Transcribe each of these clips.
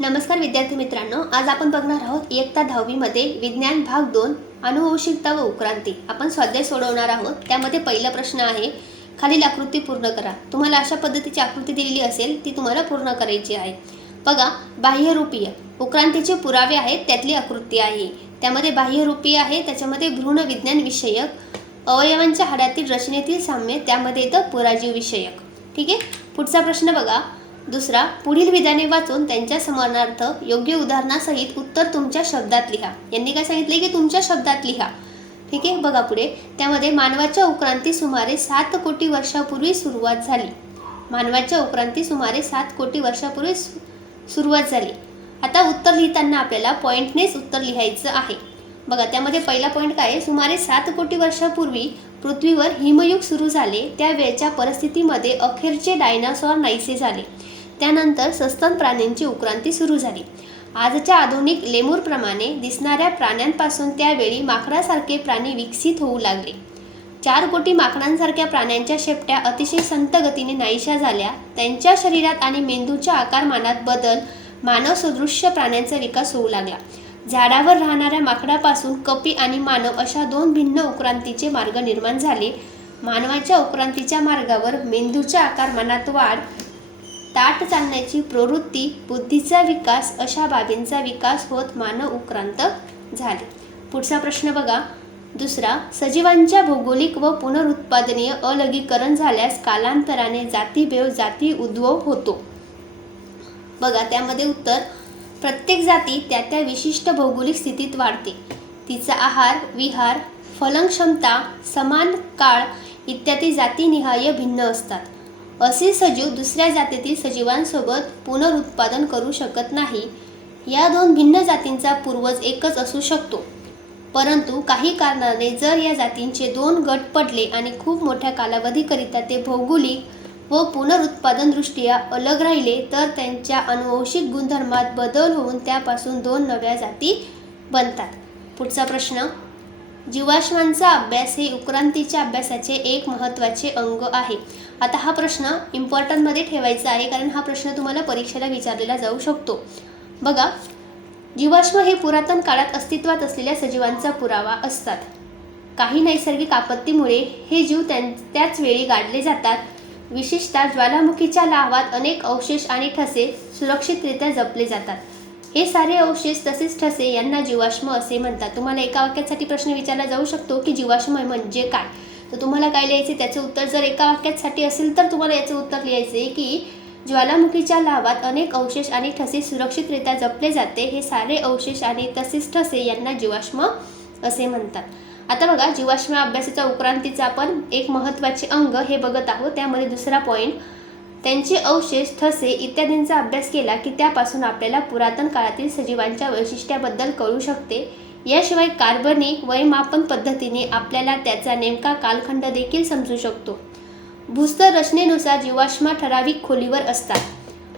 नमस्कार विद्यार्थी मित्रांनो आज आपण बघणार आहोत इयत्ता दहावीमध्ये विज्ञान भाग दोन अनुवंशिकता व उत्क्रांती आपण स्वाध्याय सोडवणार आहोत. त्यामध्ये पहिला प्रश्न आहे खालील आकृती पूर्ण करा. तुम्हाला अशा पद्धतीची आकृती दिलेली असेल ती तुम्हाला पूर्ण करायची आहे. बघा बाह्यरूपीय. उत्क्रांतीचे पुरावे आहेत त्यातली आकृती आहे. त्यामध्ये बाह्यरूपीय आहे त्याच्यामध्ये भ्रूण विज्ञान विषयक अवयवांच्या हाडातील रचनेतील साम्य त्यामध्ये येतं पुराजीव विषयक. ठीक आहे? पुढचा प्रश्न बघा. दुसरा पुढील विधाने वाचून त्यांच्या समानार्थ योग्य उदाहरणासहित उत्तर तुमच्या शब्दात लिहा. यांनी काय सांगितले की तुमच्या शब्दात लिहा. ठीक आहे? बघा पुढे. त्यामध्ये मानवाच्या उक्रांती सुमारे सात कोटी वर्षापूर्वी सुरुवात झाली. मानवाच्या उक्रांती सुमारे सात कोटी वर्षापूर्वी सु- सुरुवात झाली. आता उत्तर लिहिताना आपल्याला पॉईंटनेच उत्तर लिहायचं आहे. बघा त्यामध्ये पहिला पॉईंट काय आहे? सुमारे सात कोटी वर्षापूर्वी पृथ्वीवर हिमयुग सुरू झाले. त्यावेळच्या परिस्थितीमध्ये अखेरचे डायनासॉर नाहीसे झाले. त्यानंतर सस्तन प्राण्यांची उक्रांती सुरू झाली. आजच्या आधुनिक लेमूरप्रमाणे दिसणाऱ्या प्राण्यांपासून त्यावेळी माकडासारखे प्राणी विकसित होऊ लागले. चार कोटी माकडांसारख्या प्राण्यांच्या शेपट्या अतिशय संतगतीने नाहीशा झाल्या. त्यांच्या शरीरात आणि मेंदूच्या आकारमानात बदल मानव सदृश्य प्राण्यांचा विकास होऊ लागला. झाडावर राहणाऱ्या माकडापासून कपी आणि मानव अशा दोन भिन्न उक्रांतीचे मार्ग निर्माण झाले. मानवाच्या उक्रांतीच्या मार्गावर मेंदूच्या आकारमानात वाढ ताट चालण्याची प्रवृत्ती बुद्धीचा विकास अशा बाबींचा विकास होत मानव उक्रांत झाले. पुढचा प्रश्न बघा. दुसरा सजीवांच्या भौगोलिक व पुनरुत्पादनीय अलगीकरण झाल्यास कालांतराने जातीभेव जाती उद्भव होतो. बघा त्यामध्ये उत्तर प्रत्येक जाती त्या त्या विशिष्ट भौगोलिक स्थितीत वाढते. तिचा आहार विहार फलनक्षमता समान काळ इत्यादी जातीनिहाय भिन्न असतात. असे सजीव दुसऱ्या जातीतील सजीवांसोबत पुनरुत्पादन करू शकत नाही. या दोन भिन्न जातींचा पूर्वज एकच असू शकतो. परंतु काही कारणाने जर या जातींचे दोन गट पडले आणि खूप मोठ्या कालावधीकरिता ते भौगोलिक व पुनरुत्पादन दृष्ट्या अलग राहिले तर त्यांच्या अनुवंशिक गुणधर्मात बदल होऊन त्यापासून दोन नव्या जाती बनतात. पुढचा प्रश्न. जीवाश्मांचा अभ्यास हे उत्क्रांतीच्या अभ्यासाचे एक महत्त्वाचे अंग आहे. आता हा प्रश्न इम्पॉर्टंटमध्ये ठेवायचा आहे कारण हा प्रश्न तुम्हाला परीक्षेला विचारलेला जाऊ शकतो. बघा जीवाश्म हे पुरातन काळात अस्तित्वात असलेल्या सजीवांचा पुरावा असतात. काही नैसर्गिक आपत्तीमुळे हे जीव त्यां त्याच वेळी गाडले जातात. विशेषतः ज्वालामुखीच्या लावात अनेक अवशेष आणि ठसे सुरक्षितरित्या जपले जातात. हे सारे अवशेष तसेच ठसे यांना जीवाश्म असे म्हणतात. तुम्हाला एका वाक्यासाठी प्रश्न विचारला जाऊ शकतो की जीवाश्म म्हणजे काय? तर तुम्हाला काय लिहायचे त्याचं उत्तर जर एका वाक्यासाठी असेल तर तुम्हाला याचं उत्तर लिहायचे की ज्वालामुखीच्या लावात अनेक अवशेष आणि ठसे सुरक्षितरित्या जपले जाते. हे सारे अवशेष आणि तसेच ठसे यांना जीवाश्म असे म्हणतात. आता बघा जीवाश्म अभ्यासाचा उत्क्रांतीचा आपण एक महत्त्वाचे अंग हे बघत आहोत. त्यामध्ये दुसरा पॉईंट त्यांचे अवशेष ठसे इत्यादींचा अभ्यास केला की त्यापासून आपल्याला पुरातन काळातील सजीवांच्या वैशिष्ट्याबद्दल कळू शकते. याशिवाय कार्बनिक वयमापन पद्धतीने आपल्याला त्याचा नेमका कालखंड देखील समजू शकतो. भूस्तर रचनेनुसार जीवाश्म ठराविक खोलीवर असतात.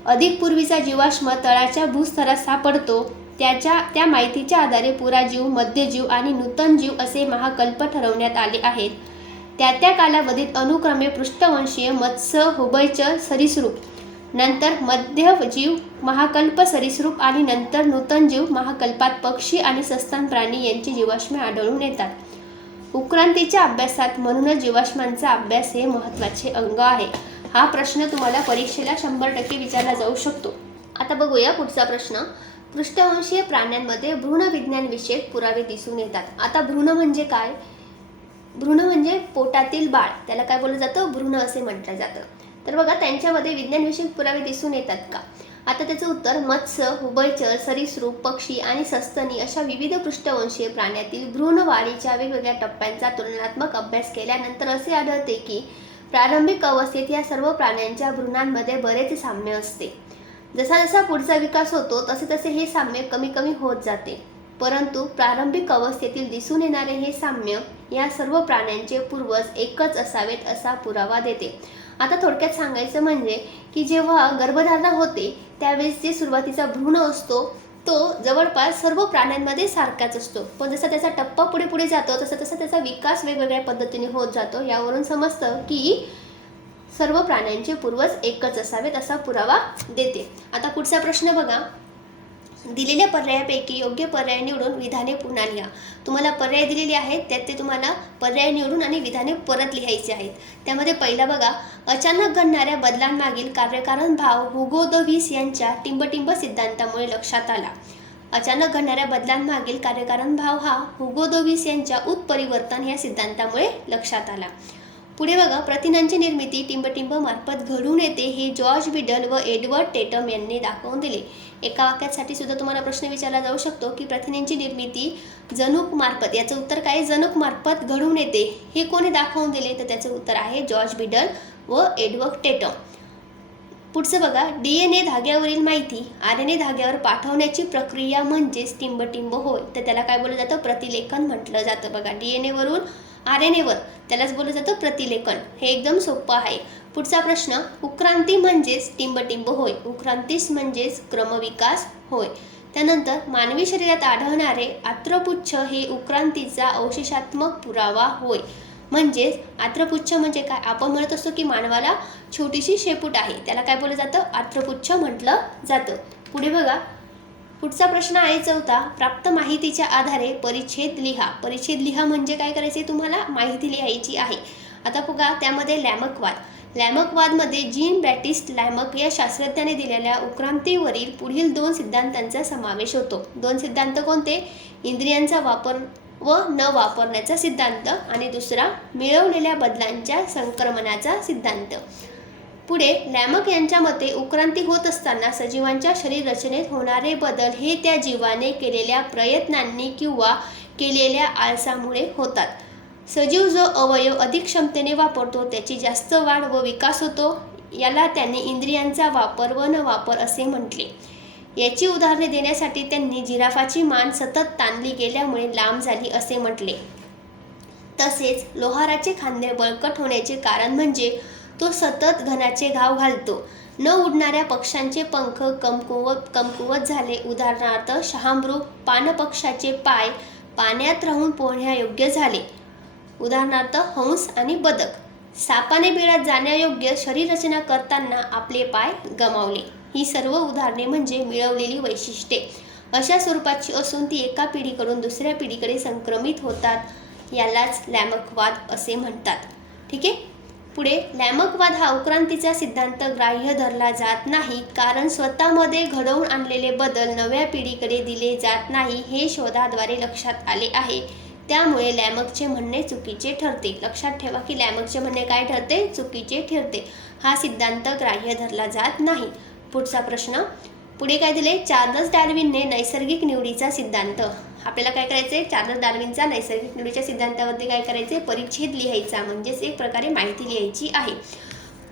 अधिक पूर्वीचा जीवाश्म तळाच्या भूस्तरात सापडतो त्याच्या त्या माहितीच्या आधारे पुराजीव मध्यजीव आणि नूतन जीव असे महाकल्प ठरवण्यात आले आहेत. त्या त्या कालावधीत अनुक्रमे पृष्ठवंशीय मत्स्य होबयचर सरीसृप नंतर मध्यजीव महाकल्प सरीसृप आणि नंतर नूतन जीव महाकल्पात पक्षी आणि सस्तन प्राणी यांची जीवाश्मे आढळून येतात. उत्क्रांतीच्या अभ्यासात म्हणूनच जीवाश्मांचा अभ्यास हे महत्त्वाचे अंग आहे. हा प्रश्न तुम्हाला परीक्षेला शंभर टक्के विचारला जाऊ शकतो. आता बघूया पुढचा प्रश्न. पृष्ठवंशीय प्राण्यांमध्ये भ्रूणविज्ञानविषयक पुरावे दिसून येतात. आता भ्रूण म्हणजे काय? भ्रूण म्हणजे पोटातील बाळ. त्याला काय बोललं जातं? भ्रूण असे म्हटलं जातं. तर बघा त्यांच्यामध्ये विज्ञानविषयक पुरावे दिसून येतात का? आता त्याचं उत्तर मत्स्य हुबयचर सरीसृप पक्षी आणि सस्तनी अशा विविध पृष्ठवंशीय प्राण्यातील भ्रूणवाढीच्या वेगवेगळ्या टप्प्यांचा तुलनात्मक अभ्यास केल्यानंतर असे आढळते की प्रारंभिक अवस्थेत या सर्व प्राण्यांच्या भ्रूणांमध्ये बरेच साम्य असते. जसा जसा पुढचा विकास होतो तसे तसे हे साम्य कमी कमी होत जाते. परंतु प्रारंभिक अवस्थेतील दिसून येणारे हे साम्य या सर्व प्राण्यांचे पूर्वज एकच असावेत असा पुरावा देते. आता थोडक्यात सांगायचं म्हणजे की जेव्हा गर्भधारणा होते त्यावेळेस जे सुरुवातीचा भ्रूण असतो तो जवळपास सर्व प्राण्यांमध्ये सारखाच असतो. पण जसा त्याचा टप्पा पुढे पुढे जातो तसा तसा त्याचा विकास वेगवेगळ्या पद्धतीने होत जातो. यावरून समजतं की सर्व प्राण्यांचे पूर्वज एकच असावेत असा पुरावा देते. आता पुढचा प्रश्न बघा. दिलेल्या पर्यायापैकी योग्य पर्याय निवडून विधाने पुन्हा लिहा. तुम्हाला पर्याय दिलेले आहेत त्यात ते तुम्हाला पर्याय निवडून आणि विधाने परत लिहायचे आहेत. त्यामध्ये पहिला बघा अचानक घडणाऱ्या बदलांमागील कार्यकारण भाव हुगो द यांच्या टिंबटिंब सिद्धांतामुळे लक्षात आला. अचानक घडणाऱ्या बदलांमागील कार्यकारण भाव हा हुगो यांच्या उत्परिवर्तन या सिद्धांतामुळे लक्षात आला. पुढे बघा प्रथिनांची निर्मिती टिंबटिंब मार्फत घडून येते हे जॉर्ज बिडल व एडवर्ड टेटम यांनी दाखवून दिले. एका वाक्यासाठी सुद्धा तुम्हाला प्रश्न विचारला जाऊ शकतो की प्रथिनांची निर्मिती जनुक मार्फत याचं उत्तर काय जनुक मार्फत घडून येते. हे कोणी दाखवून दिले? तर त्याचं उत्तर आहे जॉर्ज बिडल व एडवर्ड टेटम. पुढचं बघा डी एन ए धाग्यावरील माहिती आर एन ए धाग्यावर पाठवण्याची प्रक्रिया म्हणजेच टिंबटिंब होय. तर त्याला काय बोललं जातं? प्रतिलेखन म्हटलं जातं. बघा डी एन एवरून आर एन एवर त्यालाच बोललं जातं प्रतिलेखन. हे एकदम सोपं आहे. पुढचा प्रश्न उक्रांती म्हणजेच टिंबटिंब होय. उक्रांतीस म्हणजेच क्रमविकास होय. त्यानंतर मानवी शरीरात आढळणारे आत्रपुच्छ हे उक्रांतीचा अवशेषात्मक पुरावा होय. म्हणजेच आत्रपुच्छ म्हणजे काय? आपण म्हणत असतो की मानवाला छोटीशी शेपूट आहे. त्याला काय बोललं जातं? आत्रपुच्छ म्हटलं जातं. पुढे बघा. पुढचा प्रश्न आहे चौथा. प्राप्त माहितीच्या आधारे परिच्छेद लिहा. परिच्छेद लिहा म्हणजे काय करायचे तुम्हाला? माहिती लिहायची आहे. आता बघा त्यामध्ये लॅमकवाद. लॅमकवादमध्ये जीन बॅटिस्ट लॅमक या शास्त्रज्ञाने दिलेल्या उक्रांतीवरील पुढील दोन सिद्धांतांचा समावेश होतो. दोन सिद्धांत कोणते? इंद्रियांचा वापर व न वापरण्याचा सिद्धांत आणि दुसरा मिळवलेल्या बदलांच्या संक्रमणाचा सिद्धांत. पुढे लॅमक यांच्या मते उक्रांती होत असताना सजीवांच्या शरीर रचनेत होणारे बदल हे त्या जीवाने केलेल्या प्रयत्नांनी किंवा केलेल्या आळसामुळे होतात. सजीव जो अवयव अधिक क्षमतेने वापरतो त्याची जास्त वाढ व विकास होतो याला त्यांनी इंद्रियांचा वापर व न वापर असे म्हटले. याची उदाहरणे देण्यासाठी त्यांनी जिराफाची मान सतत ताणली गेल्यामुळे लांब झाली असे म्हटले. तसेच लोहाराचे खांदे बळकट होण्याचे कारण म्हणजे तो सतत घनाचे घाव घालतो. न उडणाऱ्या पक्ष्यांचे पंख कमकुवत कमकुवत झाले. उदाहरणार्थ शहामृग पानपक्षाचे पाय पाण्यात राहून पोहण्यायोग्य झाले. उदाहरणार्थ हंस आणि बदक. सापाने बिळात जाण्यायोग्य शरीररचना करताना आपले पाय गमावले. ही सर्व उदाहरणे म्हणजे मिळवलेली वैशिष्ट्ये. अशा स्वरूपाची असून ती एका पिढीकडून दुसऱ्या पिढीकडे संक्रमित होतात यालाच लॅमकवाद असे म्हणतात. ठीक आहे? पुढे लॅमकवाद हा उक्रांतीचा सिद्धांत ग्राह्य धरला जात नाही कारण स्वतःमध्ये घडवून आणलेले बदल नव्या पिढीकडे दिले जात नाही हे शोधाद्वारे लक्षात आले आहे. त्यामुळे लॅमकचे म्हणणे चुकीचे ठरते. लक्षात ठेवा की लॅमकचे म्हणणे काय ठरते? चुकीचे ठरते. हा सिद्धांत ग्राह्य धरला जात नाही. पुढचा प्रश्न. पुढे काय दिले? चार्लस डार्विनने नैसर्गिक निवडीचा सिद्धांत. आपल्याला काय करायचे चार्लस डार्विनचा नैसर्गिक निवडीच्या सिद्धांतामध्ये काय करायचे परिच्छेद लिहायचा. म्हणजेच एक प्रकारे माहिती लिहायची आहे.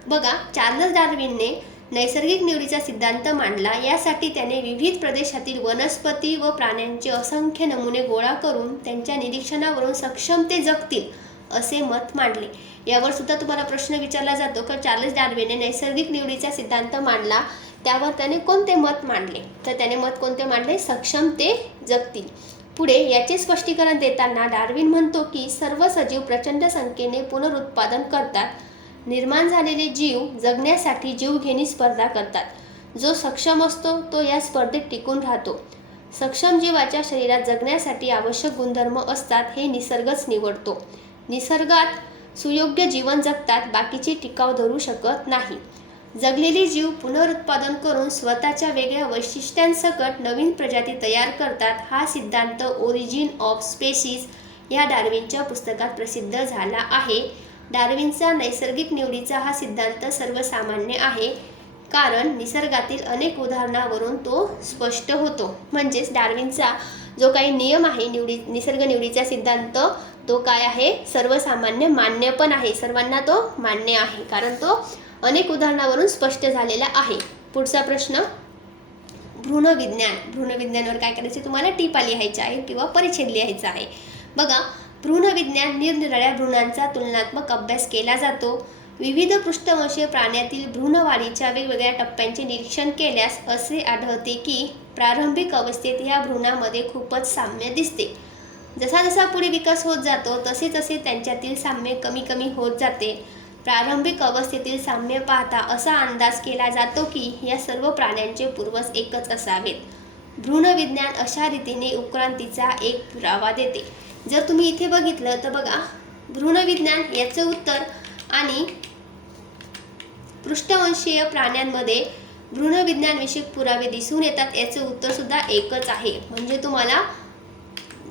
बघा चार्लस डार्विनने नैसर्गिक निवडीचा सिद्धांत मांडला. यासाठी त्याने विविध प्रदेशातील वनस्पती व प्राण्यांचे असंख्य नमुने गोळा करून त्यांच्या निरीक्षणावरून सक्षम ते जगतील असे मत मांडले. यावर सुद्धा तुम्हाला प्रश्न विचारला जातो. की चार्लस डार्विनने नैसर्गिक निवडीचा सिद्धांत मांडला. त्यावर त्याने कोणते मत मांडले? तर त्याने मत कोणते मांडले? सक्षम ते जगतील. पुढे याचे स्पष्टीकरण देताना डार्विन म्हणतो की सर्व सजीव प्रचंड संख्येने पुनरुत्पादन करतात. निर्माण झालेले जीव जगण्यासाठी जीवघेणी स्पर्धा करतात. जो सक्षम असतो तो या स्पर्धेत टिकून राहतो. सक्षम जीवाच्या शरीरात जगण्यासाठी आवश्यक गुणधर्म असतात हे निसर्गच निवडतो. निसर्गात सुयोग्य जीवन जगतात बाकीचे टिकाव धरू शकत नाही. जगलेली जीव पुनरुत्पादन करून स्वतःच्या वेगळ्या वैशिष्ट्यांसकट नवीन प्रजाती तयार करतात हा सिद्धांत ओरिजिन ऑफ स्पेसीज या डार्विनच्या पुस्तकात प्रसिद्ध झाला आहे. डार्विनचा नैसर्गिक निवडीचा हा सिद्धांत सर्वसामान्य आहे. कारण निसर्गातील अनेक उदाहरणावरून तो स्पष्ट होतो. म्हणजेच डार्विनचा जो काही नियम आहे निवडी निसर्ग निवडीचा सिद्धांत तो काय आहे? सर्वसामान्य मान्य पण आहे. सर्वांना तो मान्य आहे. कारण तो अनेक उदाहरणावरून स्पष्ट झालेला आहे. पुढचा प्रश्न. भ्रूणविज्ञान. भ्रूणविज्ञानावर काय करायचे? तुम्हाला टिपा लिहायची आहे किंवा परिच्छेद लिहायचा आहे. बघा भ्रूणविज्ञान निरनिराळ्या भ्रूणांचा तुलनात्मक अभ्यास केला जातो. विविध पृष्ठवंशीय प्राण्यातील भ्रूणवाढीच्या वेगवेगळ्या टप्प्यांचे निरीक्षण केल्यास असे आढळते की प्रारंभिक अवस्थेत ह्या भ्रूणामध्ये खूपच साम्य दिसते. जसा जसा पुढे विकास होत जातो तसे तसे त्यांच्यातील साम्य कमी कमी होत जाते. प्रारंभिक अवस्थेतील साम्य पाहता असा अंदाज केला जातो की या सर्व प्राण्यांचे पूर्वज एकच असावेत. भ्रूणविज्ञान अशा रीतीने उत्क्रांतीचा एक पुरावा देते. जर तुम्ही इथे बघितलं तर बघा भ्रूणविज्ञान याचं उत्तर आणि पृष्ठवंशीय प्राण्यांमध्ये भ्रूणविज्ञानविषयक पुरावे दिसून येतात याचं उत्तर सुद्धा एकच आहे. म्हणजे तुम्हाला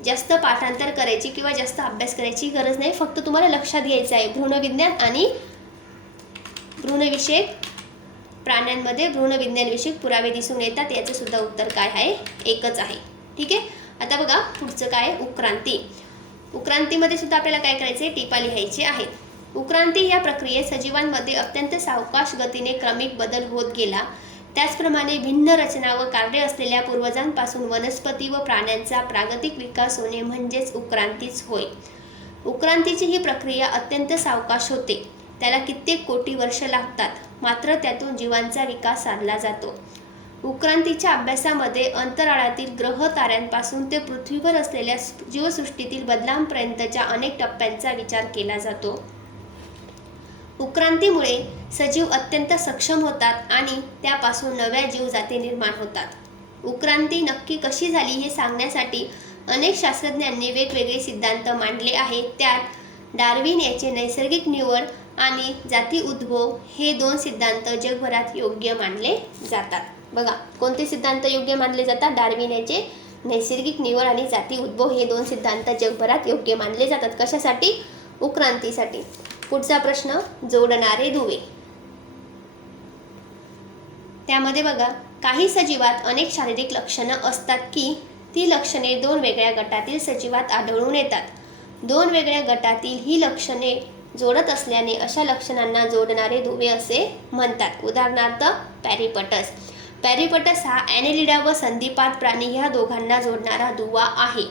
जास्त पाठांतर करायची किंवा जास्त अभ्यास करायची गरज नाही फक्त तुम्हाला लक्षात घ्यायचं आहे. भ्रूणविज्ञान आणि भ्रूणविषयक प्राण्यांमध्ये भ्रूणविज्ञानविषयक पुरावे दिसून येतात याचं सुद्धा उत्तर काय आहे? एकच आहे. ठीक आहे? आता बघा पुढचं काय? उक्रांती. उक्रांतीमध्ये सुद्धा आपल्याला काय करायचं आहे टिपा लिहायचे आहेत उक्रांती या प्रक्रियेत सजीवांमध्ये अत्यंत सावकाश गतीने क्रमिक बदल होत गेला. त्याचप्रमाणे भिन्न रचना व कार्य असलेल्या पूर्वजांपासून वनस्पती व प्राण्यांचा प्रागतिक विकास होणे म्हणजेच उक्रांतीच होय. उक्रांतीची ही प्रक्रिया अत्यंत सावकाश होते. त्याला कित्येक कोटी वर्ष लागतात. मात्र त्यातून जीवांचा विकास साधला जातो. उत्क्रांतीच्या अभ्यासामध्ये अंतराळातील ग्रह ताऱ्यांपासून ते पृथ्वीवर असलेल्या जीवसृष्टीतील बदलांपर्यंतच्या अनेक टप्प्यांचा विचार केला जातो. उत्क्रांतीमुळे सजीव अत्यंत सक्षम होतात आणि त्यापासून नव्या जीवजाती निर्माण होतात. उत्क्रांती नक्की कशी झाली हे सांगण्यासाठी अनेक शास्त्रज्ञांनी वेगवेगळे सिद्धांत मांडले आहेत. त्यात डार्विन याचे नैसर्गिक निवड आणि जाती उद्भव हे दोन सिद्धांत जगभरात योग्य मानले जातात. बघा कोणते सिद्धांत योग्य मानले जातात? डार्विन याचे नैसर्गिक निवड आणि जाती उद्भव हे दोन सिद्धांत जगभरात योग्य मानले जातात. कशासाठी? उत्क्रांतीसाठी पुढचा प्रश्न जोडणारे दुवे. त्यामध्ये बघा काही सजीवात अनेक शारीरिक लक्षणं असतात की ती लक्षणे दोन वेगळ्या गटातील सजीवात आढळून येतात. दोन वेगळ्या गटातील ही लक्षणे जोडत असल्याने अशा लक्षणांना जोडणारे दुवे असे म्हणतात. उदाहरणार्थ पॅरिपटस. पॅरिपटस हा ॲनेलिडा व संधिपात प्राणी ह्या दोघांना जोडणारा दुवा आहे.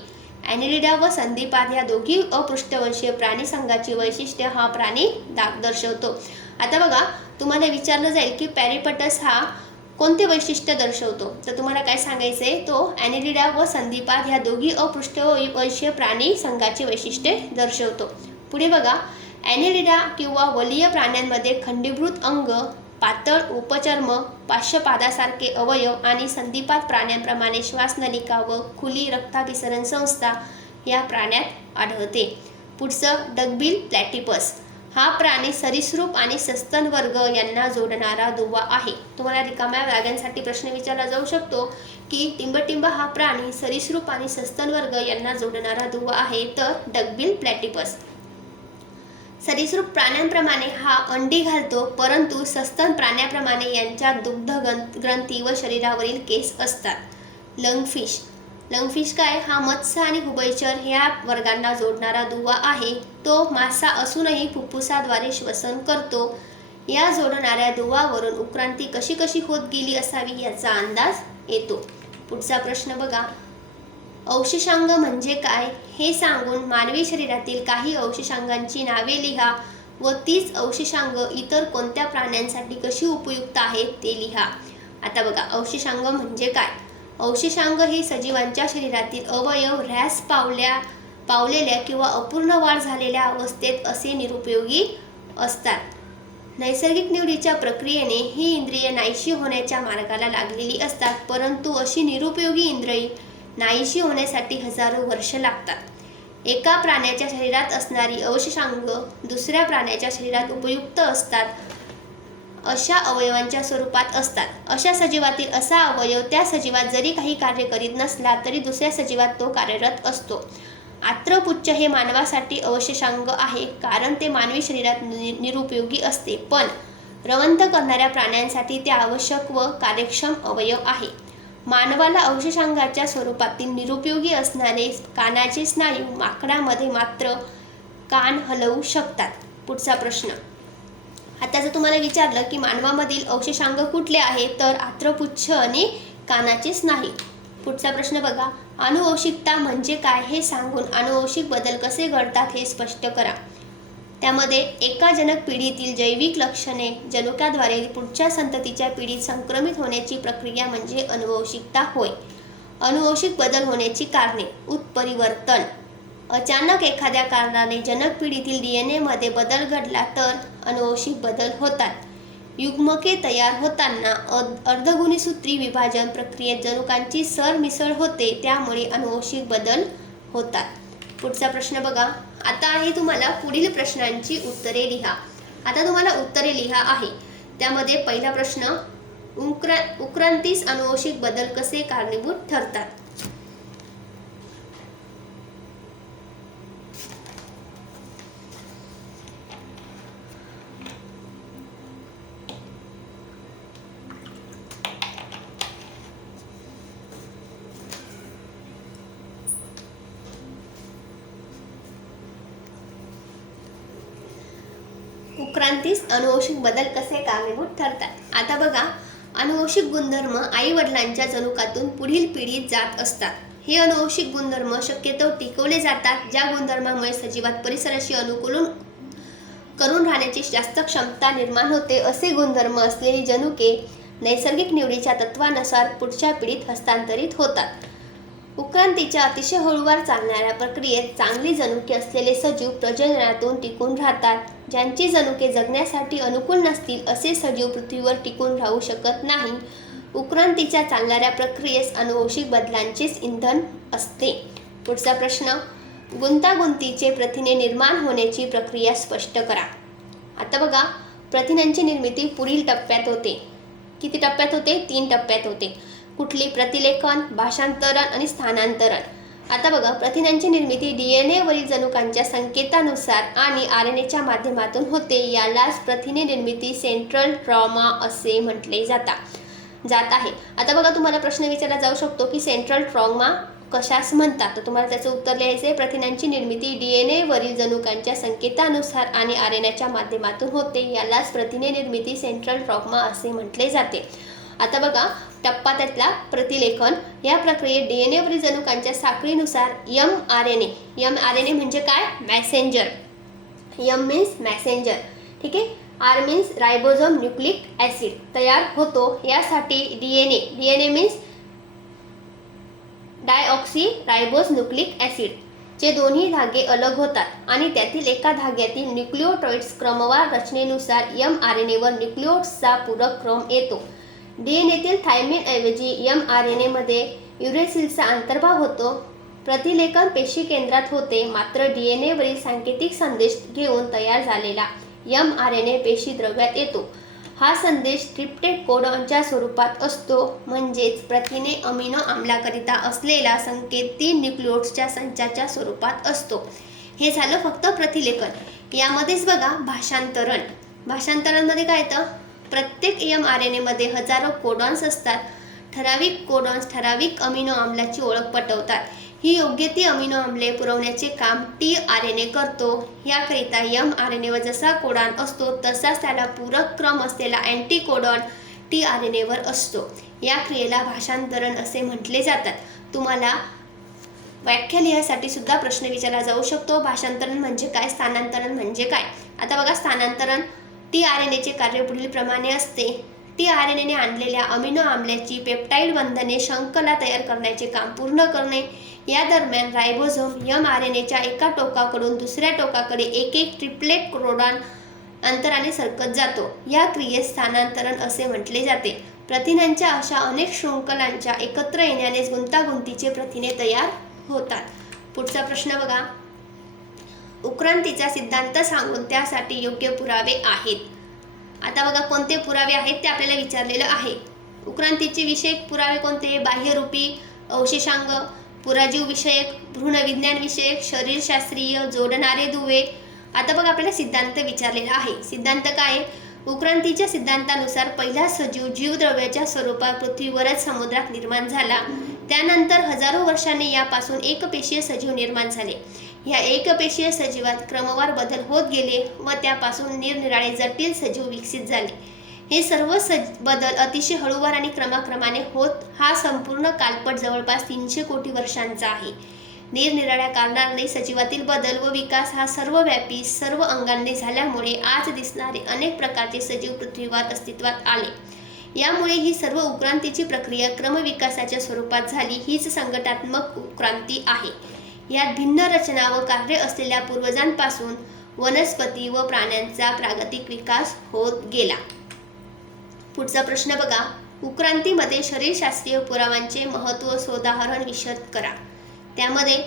ॲनेलिडा व संधिपात ह्या दोघी अपृष्ठवंशीय प्राणी संघाची वैशिष्ट्य हा प्राणी दाग दर्शवतो. आता बघा तुम्हाला विचारलं जाईल की पॅरिपटस हा कोणते वैशिष्ट्य दर्शवतो? तर तुम्हाला काय सांगायचं आहे तो ॲनेलिडा व संधिपात ह्या दोघी अपृष्ठवंशीय प्राणी संघाची वैशिष्ट्ये दर्शवतो. पुढे बघा ॲनेलिडा किंवा वलीय प्राण्यांमध्ये खंडीभूत अंग पातळ उपचर्म पार्श्वपादासारखे अवयव आणि संधिपात प्राण्यांप्रमाणे श्वासनलिका व खुली रक्ताभिसरण संस्था या प्राण्यात आढळते. पुढचं डगबिल प्लॅटिपस. हा प्राणी सरीसृप आणि सस्तन वर्ग यांना जोडणारा दुवा आहे. तुम्हाला रिकाम्या जागांसाठी प्रश्न विचारला जाऊ शकतो की टिंबटिंब हा प्राणी सरीसृप आणि सस्तन वर्ग यांना जोडणारा दुवा आहे तर डगबिल प्लॅटिपस. सरीसृप प्राण्यांप्रमाणे हा अंडी घालतो परंतु सस्तन प्राण्याप्रमाणे यांच्या दुग्ध ग्रंथी व शरीरावरील केस असतात. लंगफिश. लंगफिश काय? हा मत्स्य आणि हुबैचर ह्या वर्गांना जोडणारा दुवा आहे. तो मासा असूनही फुफ्फुसाद्वारे श्वसन करतो. या जोडणाऱ्या दुवावरून उत्क्रांती कशी कशी होत गेली असावी याचा अंदाज येतो. पुढचा प्रश्न बघा. अवशेषांग म्हणजे काय? हे सांगून मानवी शरीरातील काही अवशेषांगांची नावे लिहा व तीच अवशेषांग इतर कोणत्या प्राण्यांसाठी कशी उपयुक्त आहेत ते लिहा. आता बघा अवशेषांग म्हणजे काय? अवशेषांग हे सजीवांच्या शरीरातील अवयव ऱ्हास पावल्या पावलेल्या किंवा अपूर्ण वाढ झालेल्या अवस्थेत असे निरुपयोगी असतात. नैसर्गिक निवडीच्या प्रक्रियेने ही इंद्रिय नाहीशी होण्याच्या मार्गाला लागलेली असतात परंतु अशी निरुपयोगी इंद्रिय नाहीशी होण्यासाठी हजारो वर्ष लागतात. एका प्राण्याच्या शरीरात असणारी अवशेषांग दुसऱ्या प्राण्याच्या शरीरात उपयुक्त असतात अशा अवयवांच्या स्वरूपात असतात. अशा सजीवातील असा अवयव त्या सजीवात जरी काही कार्य करीत नसला तरी दुसऱ्या सजीवात तो कार्यरत असतो. आत्रपुच्छ हे मानवासाठी अवशेषांग आहे कारण ते मानवी शरीरात नि निरुपयोगी असते. पण रवंथ करणाऱ्या प्राण्यांसाठी ते आवश्यक व कार्यक्षम अवयव आहे. मानवाला अवशेषांगाच्या स्वरूपातील निरुपयोगी असणारे कानाचे स्नायू माकडामध्ये मात्र कान हलवू शकतात. पुढचा प्रश्न. आता जर तुम्हाला विचारलं की मानवामधील अवशेषांग कुठले आहेत तर आत्रपुच्छ आणि कानाचे स्नायू. पुढचा प्रश्न बघा. अनुवंशिकता म्हणजे काय हे सांगून अनुवंशिक बदल कसे घडतात हे स्पष्ट करा. त्यामध्ये एका जनक पिढीतील जैविक लक्षणे जनुकाद्वारे पुढच्या संततीच्या पिढीत संक्रमित होण्याची प्रक्रिया म्हणजे अनुवंशिकता होय. अनुवंशिक बदल होण्याची कारणे. उत्परिवर्तन. अचानक एखाद्या कारणाने जनक पिढीतील डी एन एमध्ये बदल घडला तर अनुवंशिक बदल होतात. युग्मके तयार होताना अ- अर्धगुणीसूत्री विभाजन प्रक्रियेत जनुकांची सरमिसळ होते त्यामुळे अनुवंशिक बदल होतात. पुढचा प्रश्न बघा. आता आहे तुम्हाला पुढील प्रश्नांची उत्तरे लिहा. आता तुम्हाला उत्तरे लिहा आहे. त्यामध्ये पहिला प्रश्न उक्रा उक्रांतीस अनुवंशिक बदल कसे कारणीभूत ठरतात? उत्क्रांतीस अनुवंशिक बदल कसे कारणीभूत ठरतात? आता बघा अनुवंशिक गुणधर्म आई वडिलांच्या जनुकातून पुढील पिढीत जात असतात. हे अनुवंशिक गुणधर्म शक्यतो टिकवले जातात ज्या गुणधर्मामुळे सजीवात परिसराशी अनुकूलन करून राहण्याची जास्त क्षमता निर्माण होते. असे गुणधर्म असलेली जनुके नैसर्गिक निवडीच्या तत्वानुसार पुढच्या पिढीत हस्तांतरित होतात. उक्रांतीच्या अतिशय हळूवार चालणाऱ्या प्रक्रियेत चांगली जनुके असलेले सजीव प्रजननातून टिकून राहतात ज्यांची जनुके जगण्यासाठी अनुकूल नसतील असे सजीव पृथ्वीवर टिकून राहू शकत नाही. उक्रांतीच्या चालणाऱ्या प्रक्रियेस अनुवंशिक बदलांचेच इंधन असते. पुढचा प्रश्न गुंतागुंतीचे प्रथिने निर्माण होण्याची प्रक्रिया स्पष्ट करा. आता बघा प्रथिनांची निर्मिती पुढील टप्प्यात होते. किती टप्प्यात होते? तीन टप्प्यात होते. कुठली प्रतिलेखन भाषांतरण आणि स्थानांतरण. आता बघा प्रथिनांची निर्मिती डी एन एवरील जनुकांच्या संकेतानुसार आणि आर एन एच्या माध्यमातून होते. यालाच प्रथिने निर्मिती सेंट्रल ट्रॉमा असे म्हटले जाता जात आहे. आता बघा तुम्हाला प्रश्न विचारला जाऊ शकतो की सेंट्रल ट्रॉमा कशास म्हणतात? तर तुम्हाला त्याचं उत्तर लिहायचं आहे. प्रथिनांची निर्मिती डी एन एवरील जनुकांच्या संकेतानुसार आणि आर एन एच्या माध्यमातून होते. यालाच प्रथिने निर्मिती सेंट्रल ट्रॉमा असे म्हटले जाते. आता बघा टप्पा त्यातला प्रतिलेखन. या प्रक्रियेत डी एन एवरील जनुकांच्या साखळीनुसार M R N A M R N A म्हणजे काय? मॅसेंजर यम मीन्स मॅसेंजर ठीक आहे? R means ribosome nucleic acid तयार होतो. यासाठी D N A D N A means deoxyribose nucleic acid चे दोन्ही धागे अलग होतात आणि त्यातील एका धाग्यातील न्यूक्लिओटॉइड्स क्रमवार रचनेनुसार यम आर एन एवर न्यूक्लिओट्सचा पूरक क्रम येतो. डी एन एतील थायमिनऐवजी एम आर एन एमध्ये युरेसिलचा अंतर्भाव होतो. प्रतिलेखन पेशी केंद्रात होते मात्र डी एन एवरील सांकेतिक संदेश घेऊन तयार झालेला एम आर एन ए पेशी द्रव्यात येतो. हा संदेश ट्रिप्टेड कोडॉनच्या स्वरूपात असतो म्हणजेच प्रथिने अमिनो आम्लाकरिता असलेला संकेत तीन न्यूक्लिओट्सच्या संचाच्या स्वरूपात असतो. हे झालं फक्त प्रतिलेखन. यामध्येच बघा भाषांतरण. भाषांतरणमध्ये काय येतं? प्रत्येक एम आर एन एमध्ये हजारो कोडॉन्स असतात. ठराविक कोडॉन्स ठराविक अमिनो आम्लाची ओळख पटवतात. ही योग्य ती अमिनो आम्ले पुरवण्याचे काम टी आर एन ए करतो. याकरिता यम आर एन एवर जसा कोडॉन असतो तसाच त्याला पूरक क्रम असलेला anticodon T R N एवर असतो. या क्रियेला भाषांतरण असे म्हटले जातात. तुम्हाला व्याख्या लिहायसाठी सुद्धा प्रश्न विचारला जाऊ शकतो. भाषांतरण म्हणजे काय? स्थानांतरण म्हणजे काय? आता बघा स्थानांतरण टी आर एन एचे कार्य पुढीलप्रमाणे असते. टी आर एन एने आणलेल्या अमिनो आम्ल्याची पेप्टाईड बंधने शंकला तयार करण्याचे काम पूर्ण करणे या दरम्यान रायबोझोम यम आर एन एच्या एका टोकाकडून दुसऱ्या टोकाकडे एक एक ट्रिपलेट क्रोडॉन अंतराने सरकत जातो. या क्रियेस स्थानांतरण असे म्हटले जाते. प्रथिनांच्या अशा अनेक शृंखलांच्या एकत्र येण्यानेच गुंतागुंतीचे प्रथिने तयार होतात. पुढचा प्रश्न बघा. उक्रांतीचा सिद्धांत सांगून त्यासाठी योग्य पुरावे आहेत. आता बघा कोणते पुरावे आहेत ते आपल्याला विचारलेलं आहे. उक्रांतीचे विषयक पुरावे कोणते? बाह्यरूपी अवशेषांग पुराजीव विषयक भ्रूणविज्ञान विषयक शरीरशास्त्रीय जोडणारे दुवे. आता बघा आपल्याला सिद्धांत विचारलेला आहे. सिद्धांत काय? आहे? उक्रांतीच्या सिद्धांतानुसार पहिला सजीव जीवद्रव्याच्या स्वरूपात पृथ्वीवरच समुद्रात निर्माण झाला. त्यानंतर हजारो वर्षांनी यापासून एकपेशीय सजीव निर्माण झाले. या एकपेशीय सजीवात क्रमवार बदल होत गेले व त्यापासून निरनिराळे जटिल सजीव विकसित झाले. हे सर्व सज बदल अतिशय हळूवार आणि क्रमाक्रमाने होत हा संपूर्ण कालपट जवळपास तीनशे कोटी वर्षांचा आहे. निरनिराळ्या कारणांनी सजीवातील बदल व विकास हा सर्वव्यापी सर्व अंगांनी झाल्यामुळे आज दिसणारे अनेक प्रकारचे सजीव पृथ्वीवर अस्तित्वात आले. यामुळे ही सर्व उक्रांतीची प्रक्रिया क्रमविकासाच्या स्वरूपात झाली हीच संघटात्मक उक्रांती आहे. यात भिन्न रचना व कार्य असलेल्या पूर्वजांपासून वनस्पती व प्राण्यांचा प्रागतिक विकास होत गेला. पुढचा प्रश्न बघा. उक्रांतीमध्ये शरीरशास्त्रीय पुराव्यांचे महत्त्व सोदाहरण विशद करा. त्यामध्ये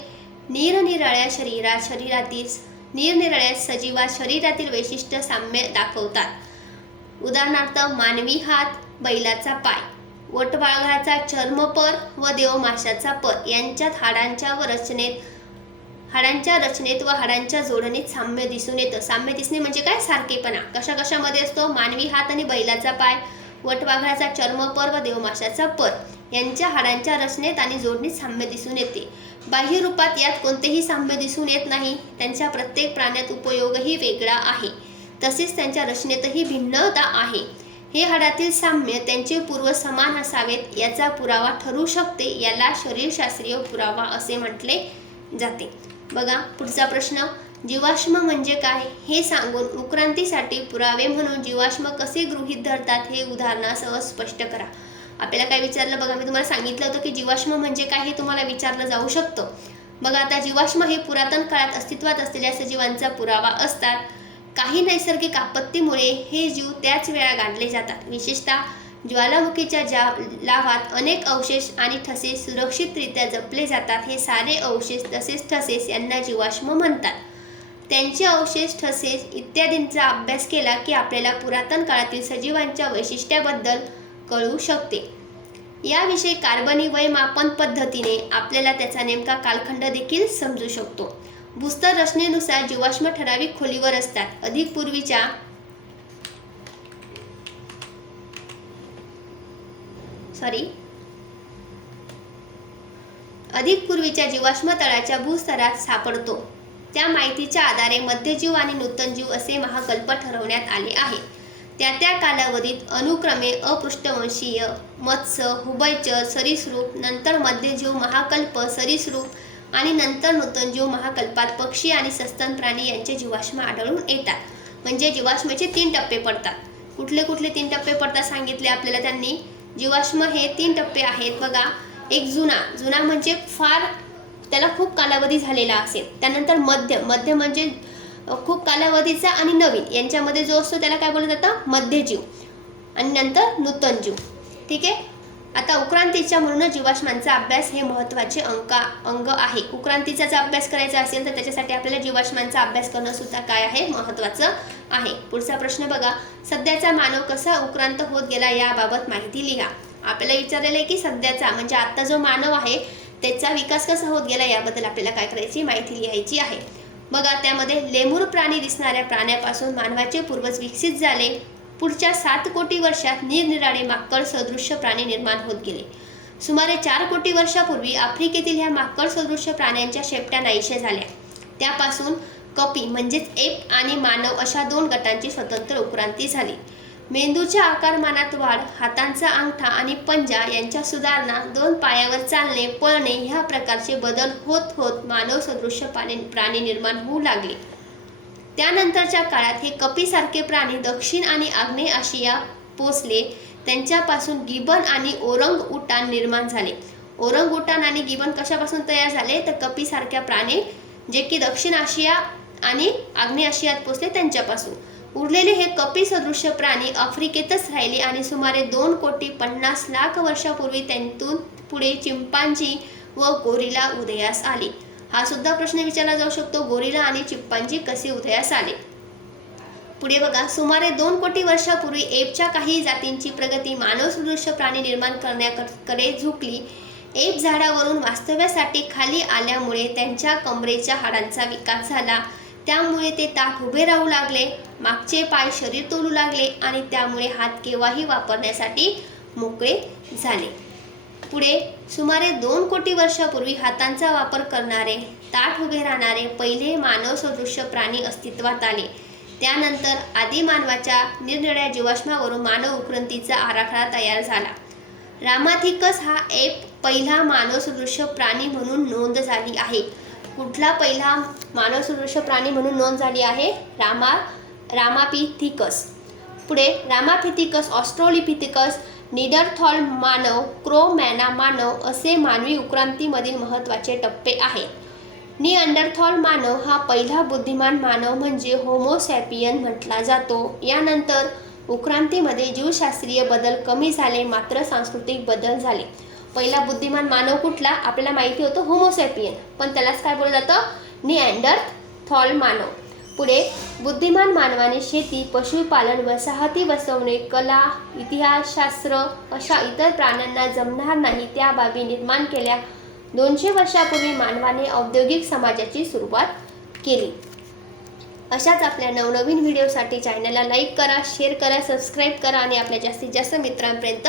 निरनिराळ्या शरीरात शरीरातील निरनिराळ्या सजीवात शरीरातील वैशिष्ट्य साम्य दाखवतात. उदाहरणार्थ मानवी हात बैलाचा पाय वटवाघळाचा चर्मपर व देवमाशाचा पर यांच्यात हाडांच्या व रचनेत हाडांच्या रचनेत व हाडांच्या जोडणीत साम्य दिसून येतं. साम्य दिसणे म्हणजे काय? सारखेपणा. कशा कशामध्ये असतो? मानवी हात आणि बैलाचा पाय वटवाघळाचा चर्मपर व देवमाशाचा पर यांच्या हाडांच्या रचनेत आणि जोडणीत साम्य दिसून येते. बाह्य रूपात यात कोणतेही साम्य दिसून येत नाही. त्यांच्या प्रत्येक प्राण्यात उपयोगही वेगळा आहे. तसेच त्यांच्या रचनेतही भिन्नता आहे. हे हाडातील साम्य त्यांचे पूर्व समान असावेत याचा पुरावा ठरू शकते याला शरीरशास्त्रीय पुरावा असे म्हटले जाते. बघा पुढचा प्रश्न. जीवाश्म म्हणजे काय? हे सांगून उक्रांतीसाठी पुरावे म्हणून जीवाश्म कसे गृहीत धरतात हे उदाहरणासह स्पष्ट करा. आपल्याला काय विचारलं? बघा मी तुम्हाला सांगितलं होतं की जीवाश्म म्हणजे काय हे तुम्हाला विचारलं जाऊ शकतं. बघा आता जीवाश्म हे पुरातन काळात अस्तित्वात असलेल्या सजीवांचा पुरावा असतात. काही नैसर्गिक आपत्तीमुळे हे जीव त्याच वेळा गाडले जातात. विशेषतः ज्वालामुखीच्या ज्या लावात अनेक अवशेष आणि ठसे सुरक्षितरित्या जपले जातात हे सारे अवशेष तसेच ठसेस यांना जीवाश्म म्हणतात. त्यांचे अवशेष ठसेस इत्यादींचा अभ्यास केला की आपल्याला पुरातन काळातील सजीवांच्या वैशिष्ट्याबद्दल कळू शकते. याविषयी कार्बनी वयमापन पद्धतीने आपल्याला त्याचा नेमका कालखंड देखील समजू शकतो. भूस्तर रचनेनुसार जीवाश्म ठराविक खोलीवर असतात. अधिक पूर्वीच्या सॉरी अधिक पूर्वीच्या जीवाश्म तळाच्या भूस्तरात सापडतो. त्या माहितीच्या आधारे मध्यजीव आणि नूतनजीव असे महाकल्प ठरवण्यात आले आहे. त्या त्या कालावधीत अनुक्रमे अपृष्ठवंशीय मत्स्य हुबैचर सरीसृप नंतर मध्यजीव महाकल्प सरीसृप आणि नंतर नूतनजीव महाकल्पात पक्षी आणि सस्तन प्राणी यांचे जीवाश्म आढळून येतात. म्हणजे जीवाश्माचे तीन टप्पे पडतात. कुठले कुठले तीन टप्पे पडतात सांगितले आपल्याला त्यांनी? जीवाश्म हे तीन टप्पे आहेत. बघा एक जुना. जुना म्हणजे फार त्याला खूप कालावधी झालेला असेल. त्यानंतर मध्य. मध्य म्हणजे खूप कालावधीचा आणि नवीन. यांच्यामध्ये जो असतो त्याला काय बोललं जातं मध्यजीव. आणि नंतर नूतन जीव ठीक आहे? आता उक्रांतीच्या म्हणून जीवाश्मांचा अभ्यास हे महत्त्वाचे अंक अंग आहे. उक्रांतीचा जर अभ्यास करायचा असेल तर त्याच्यासाठी आपल्याला जीवाश्मांचा अभ्यास करणं सुद्धा काय आहे? महत्त्वाचं आहे. पुढचा प्रश्न बघा. सध्याचा मानव कसा उक्रांत होत गेला याबाबत माहिती लिहा. आपल्याला विचारलेलं आहे की सध्याचा म्हणजे आत्ता जो मानव आहे त्याचा विकास कसा होत गेला याबद्दल आपल्याला काय करायची माहिती लिहायची आहे. बघा त्यामध्ये लेमूर प्राणी दिसणाऱ्या प्राण्यापासून मानवाचे पूर्वज विकसित झाले. पुढच्या सात कोटी वर्षात निरनिराळे माकड सदृश्य प्राणी निर्माण होत गेले. सुमारे चार कोटी वर्षापूर्वी आफ्रिकेतील ह्या माकड सदृश्य प्राण्यांच्या शेपट्या नाहीशा झाल्या. त्यापासून कपी म्हणजेच एप आणि मानव अशा दोन गटांची स्वतंत्र उक्रांती झाली. मेंदूच्या आकारमानात वाढ हातांचा अंगठा आणि पंजा यांच्या सुधारणा दोन पायावर चालणे पळणे ह्या प्रकारचे बदल होत होत मानव सदृश्य प्राणी प्राणी निर्माण होऊ लागले. त्यानंतरच्या काळात हे कपीसारखे प्राणी दक्षिण आणि आग्नेय आशिया पोचले त्यांच्यापासून गिबन आणि ओरंग उटान निर्माण झाले. ओरंग उटान आणि गिबन कशापासून तयार झाले? तर कपीसारख्या प्राणी जे की दक्षिण आशिया आणि आग्नेय आशियात पोचले त्यांच्यापासून. उरलेले हे कपी सदृश्य प्राणी आफ्रिकेतच राहिले आणि सुमारे दोन कोटी पन्नास लाख वर्षापूर्वी त्यांतून पुढे चिंपांजी व गोरिला उदयास आले. हा सुद्धा प्रश्न विचारला जाऊ शकतो गोरिला आणि चिंपांजी कसे उदयास आले? पुढे बघा सुमारे दोन कोटी वर्षापूर्वी एपच्या काही जातींची प्रगती मानव सदृश्य प्राणी निर्माण करण्याकडे झुकली. एप झाडावरून वास्तव्यासाठी खाली आल्यामुळे त्यांच्या कमरेच्या हाडांचा विकास झाला. त्यामुळे ते ताठ उभे राहू लागले. मागचे पाय शरीर तोलू लागले आणि त्यामुळे हात केव्हाही वापरण्यासाठी मोकळे झाले. पुढे सुमारे दोन कोटी वर्षापूर्वी हातांचा वापर करणारे ताठ उभे राहणारे पहिले मानव सदृश्य प्राणी अस्तित्वात आले. त्यानंतर आदिमानवाच्या निरनिळ्या जीवाश्मावरून मानव उक्रांतीचा आराखडा तयार झाला. रामाथिकस हा एक पहिला मानव सदृश्य प्राणी म्हणून नोंद झाली आहे. कुठला पहिला मानव सदृश्य प्राणी म्हणून नोंद झाली आहे? Rama ramapithecus. पुढे रामाफिथिकस ऑस्ट्रोलिपिथिकस निडरथॉल मानव क्रोमॅना मानव असे मानवी उक्रांतीमधील महत्त्वाचे टप्पे आहेत. निअंडरथॉल मानव हा पहिला बुद्धिमान मानव म्हणजे होमोसॅपियन म्हटला जातो. यानंतर उत्क्रांतीमध्ये जीवशास्त्रीय बदल कमी झाले मात्र सांस्कृतिक बदल झाले. पहिला बुद्धिमान मानव कुठला? आपल्याला माहिती होतं होमोसॅपियन पण त्यालाच काय बोललं जातं? निअँडर थॉल मानव. पुढे बुद्धिमान मानवाने शेती पशुपालन वसाहती बसवणे कला इतिहासशास्त्र अशा इतर प्राण्यांना जमणार नाही त्या बाबी निर्माण केल्या. दोनशे वर्षापूर्वी मानवाने औद्योगिक समाजाची सुरुवात केली. अशाच आपल्या नवनवीन व्हिडिओसाठी चॅनलला लाईक करा शेअर करा सबस्क्राईब करा आणि आपल्या जास्तीत जास्त मित्रांपर्यंत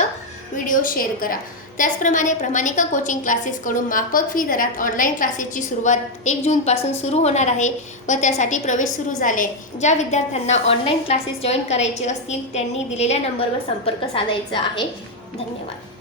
व्हिडिओ शेअर करा. त्याचप्रमाणे प्रमाणिका कोचिंग क्लासेसकडून माफक फी दरात ऑनलाईन क्लासेसची सुरुवात एक जूनपासून सुरू होणार आहे व त्यासाठी प्रवेश सुरू झाले. ज्या विद्यार्थ्यांना ऑनलाईन क्लासेस जॉईन करायचे असतील त्यांनी दिलेल्या नंबरवर संपर्क साधायचा आहे. धन्यवाद.